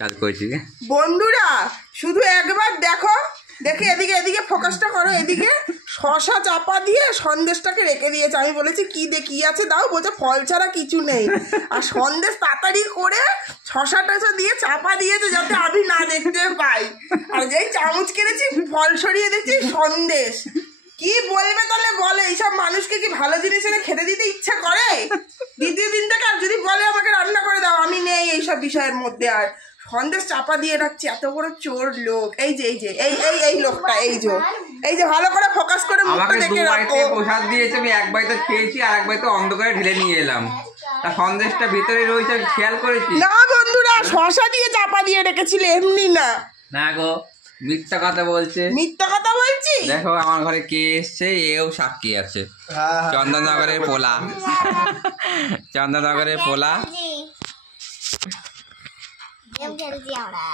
কাজ করেছি। বন্ধুরা শুধু একবার দেখো, দেখে এদিকে এদিকে ফোকাসটা করো, এদিকে শশা চাপা দিয়ে সন্দেশটাকে রেখে দিয়েছে। আমি বলেছি কি দেখি আছে দাও, বলছে ফল ছাড়া কিছু নেই। আর সন্দেশ তাড়াতাড়ি করে শশা টশা দিয়ে চাপা দিয়েছে যাতে আমি না দেখতে পাই। আর যেই চামচ কেড়েছি ফল সরিয়ে দেখছি সন্দেশ। কি বলবে তাহলে বলে, এইসব মানুষকে কি ভালো জিনিস এনে খেতে দিতে ইচ্ছা করে? দ্বিতীয় দিন থেকে আর যদি বলে আমাকে রান্না করে দাও, আমি নেই এইসব বিষয়ের মধ্যে। আর সন্দেশ চাপা দিয়ে রাখছি, এত বড় চোর লোক। এই যে এই যে এই লোকটা, এই যে ভালো করে ফোকাস করে মুখটা দেখে রাখো। প্রসাদ দিয়েছে, আমি এক বাইতে খেয়েছি আর এক বাইতে অন্ধকারে ঢেলে নিয়ে এলাম। তা সন্দেশটা ভিতরে রয়েছে খেয়াল করেছি না বন্ধুরা, শশা দিয়ে চাপা দিয়ে রেখেছিল, এমনি না। না গো, মিথ্যা কথা বলছে। মিথ্যা কথা বলছি? দেখো আমার ঘরে কে এসছে, এও সাক্ষী আছে। চন্দননগরের পোলা, চন্দননগরের পোলা। গেম খেলছি আমরা।